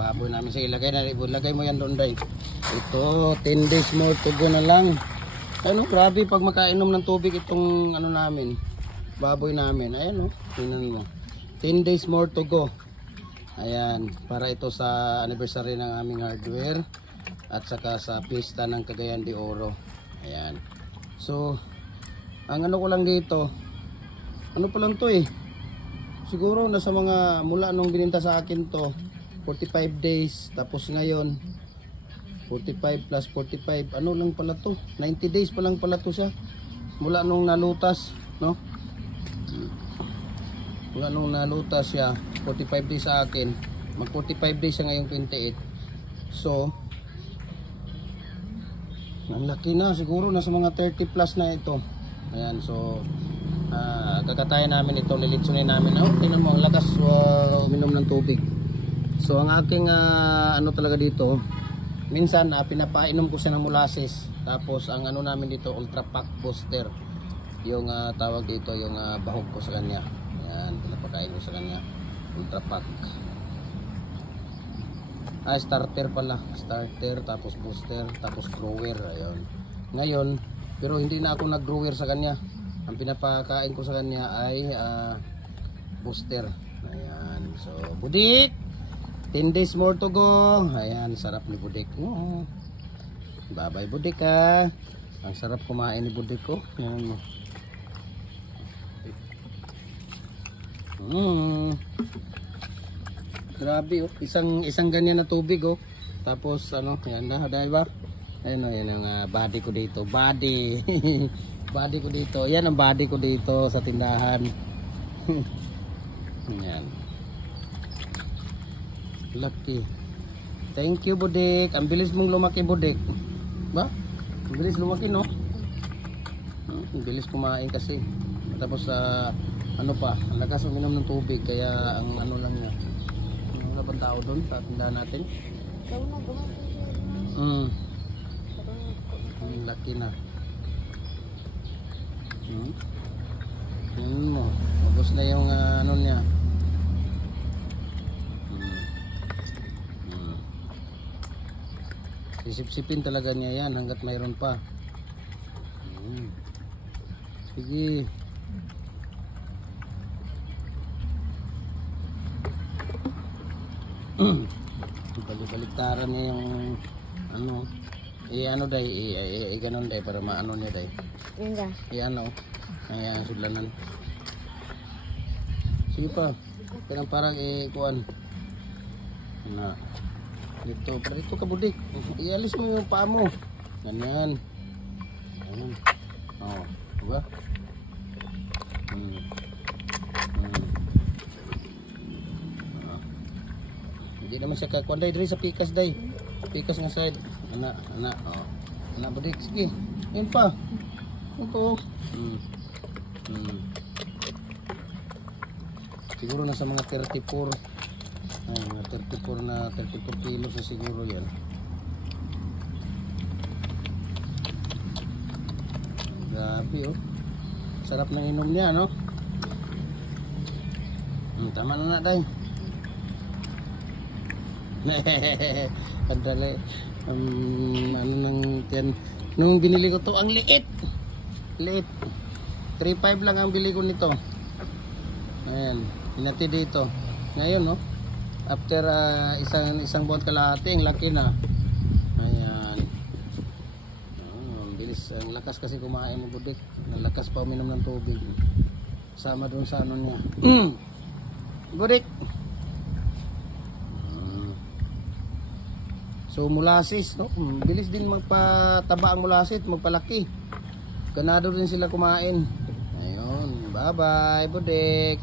baboy namin. Sige, lagay mo yan doon, Day. Ito, 10 days more to go na lang. Ano, grabe pag makainom ng tubig itong ano namin, baboy namin. Ayan o, tingnan mo. 10 days more to go. Ayan, para ito sa anniversary ng aming hardware at saka sa pista ng Cagayan de Oro. Ayan. So, ang ano ko lang dito, ano pa lang to eh. Siguro nasa mga mula nung bininta sa akin to 45 days, tapos ngayon 45 plus 45, ano lang pala to, 90 days pa lang pala to siya mula nung nalutas, no? Mula nung nalutas siya 45 days sa akin, mag 45 days siya ngayong 28. So ang laki na, siguro nasa mga 30 plus na ito. Ayan, so kakatayan namin ito, lilitsunin namin. Oh, tingnan mo, ang lakas uminom ng tubig. So ang aking ano talaga dito, minsan pinapainom ko siya ng molasses. Tapos ang ano namin dito, Ultra Pack Booster. Yung tawag dito, yung bahog ko sa kanya. Ayan, pinapakain ko sa kanya, Ultra Pack. Starter pala, starter, tapos booster, tapos grower. Ayun. Ngayon, pero hindi na ako nag-grower sa kanya. Ang pinapakain ko sa kanya ay booster. Ayan. So, Budik, 10 days more to go. Ayan, sarap ni Budik. Oh. Bye-bye Budik ha. Ang sarap kumain ni Budik ko. Ayan. Grabe oh. Isang ganyan na tubig oh. Tapos ano, yan na, dahil ba? Ayun oh, yan ang body ko dito. Body. Body ko dito. Yan ang body ko dito sa tindahan. Yan. Lucky. Thank you Budik. Ang bilis mong lumaki Budik. Ba? Ang bilis lumaki no? Ang bilis kumain kasi. Tapos ano pa, ang lakas uminom ng tubig. Kaya ang ano lang niya. Wala bang tao doon sa tindahan natin? Ang laki na. Mo. Ubos na yung ano niya. Sisip-sipin talaga niya yan hanggat mayroon pa. Sige. Balik-baliktaran niya yung ano. Ano day, ganun day para maano niya day. Ano. Ayan, sudlanan. Sige pa. Parang kuan. Na. Dito, para dito ka Budik. Ialis mo yung paa mo. Ganyan. Ayan. Oh, diba? Hindi naman siya kakuan day, sa pikas day. Pikas nga side. Ana. Oh. Ana Budik, sige. Yan pa. Ito. Siguro nasa mga 34. Ay, mga 34 na 34 kilos na siguro yan. Grabe oh. Sarap ng inom niya no. Tama na day. Kadali. Ano nang yan. Nung binili ko to, ang liit. Liit. 3.5 lang ang bili ko nito. Ayan, hinati dito. Ngayon no, after isang buwan kalahati, ang laki na. Ayan. Ang bilis, ang lakas kasi kumain ng Budik. Ang lakas pa uminom ng tubig. Sama doon sa ano niya. Budik. So molasses, no? Bilis din magpataba ang molasses, magpalaki. Ganado din sila kumain. Ayun, bye-bye Budik.